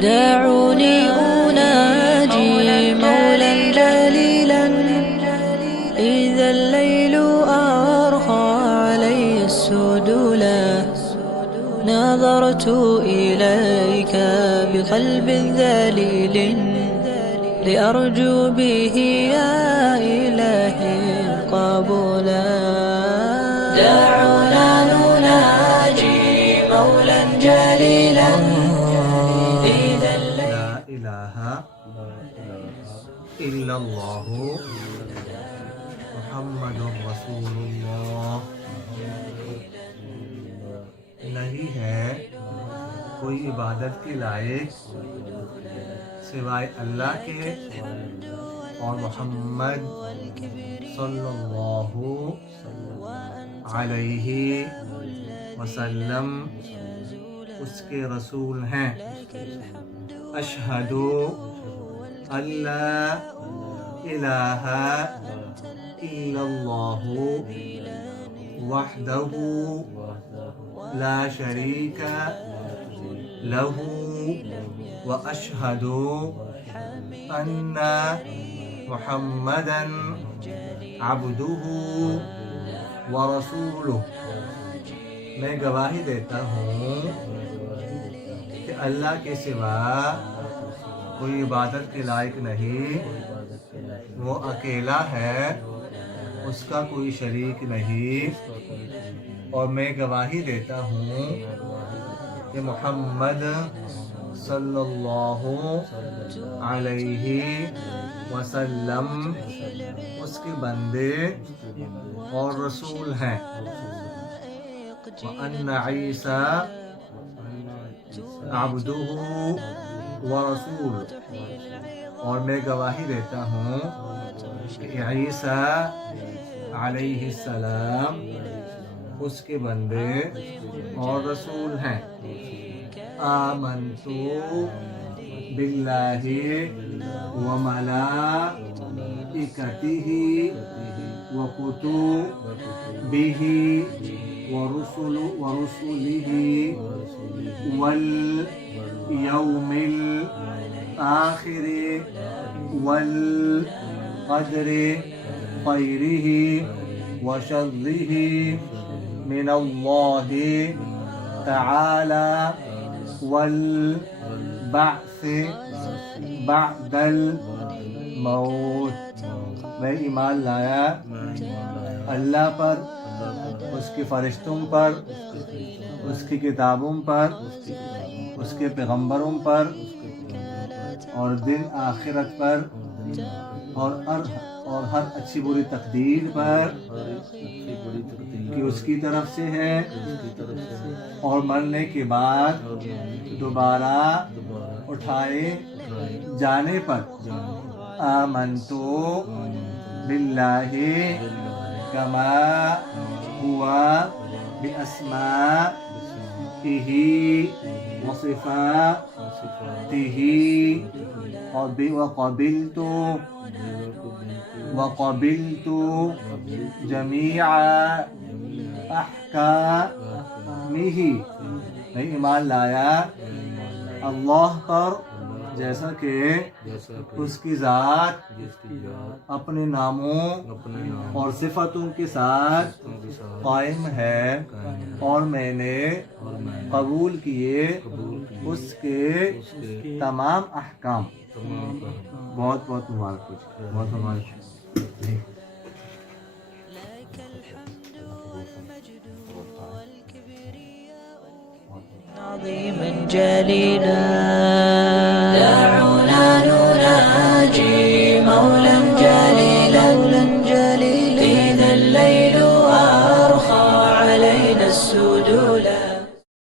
دعوني أناجي مولا جليلا إذا الليل أرخى علي السدولا نظرت إليك بقلب ذليل لأرجو به يا إلهي قبولا دعونا نناجي مولا جليلا لا إله إلا الله محمد رسول اللہ. نہیں ہے کوئی عبادت کے لائق سوائے اللہ کے اور محمد صلی اللہ علیہ وسلم اس کے رسول ہیں. اشہد اللہ الہ الا اللہ وحدہ لا شریک لہ واشہد ان محمدا عبدہ ورسولہ. میں گواہی دیتا ہوں کہ اللہ کے سوا کوئی عبادت کے لائق نہیں، وہ اکیلا ہے، اس کا کوئی شریک نہیں، اور میں گواہی دیتا ہوں کہ محمد صلی اللہ علیہ وسلم اس کے بندے اور رسول ہیں. وَأَنَّ عِيسَىٰ عَبْدُهُ وَرَسُولُهُ. اور میں گواہی دیتا ہوں کہ عیسیٰ علیہ السلام اس کے بندے اور رسول ہیں. آمنت باللہ وملائکتہ وکتبہ ورسلہ والیوم الآخر والقدر خیرہ وشرہ من اللہ تعالی والبعث بعد الموت. میں ایمان لایا اللہ پر، اس کے فرشتوں پر، اس کی کتابوں پر، اس کے پیغمبروں پر، اور دن آخرت پر، اور ہر اچھی بری تقدیر پر کہ اس کی طرف سے ہے، اور مرنے کے بعد دوبارہ اٹھائے جانے پر. آمنتو باللہ کما ہوا باسمائہ وصفاتہ وقبلت جمیع احکامہ. میں ایمان لایا اللہ پر جیسا کہ اس کی ذات اپنے ناموں اور صفتوں کے ساتھ قائم ہے، اور میں نے قبول کیے اس کے تمام احکام. بہت بہت مبارک ہو، بہت مبارک. عظيما جليلا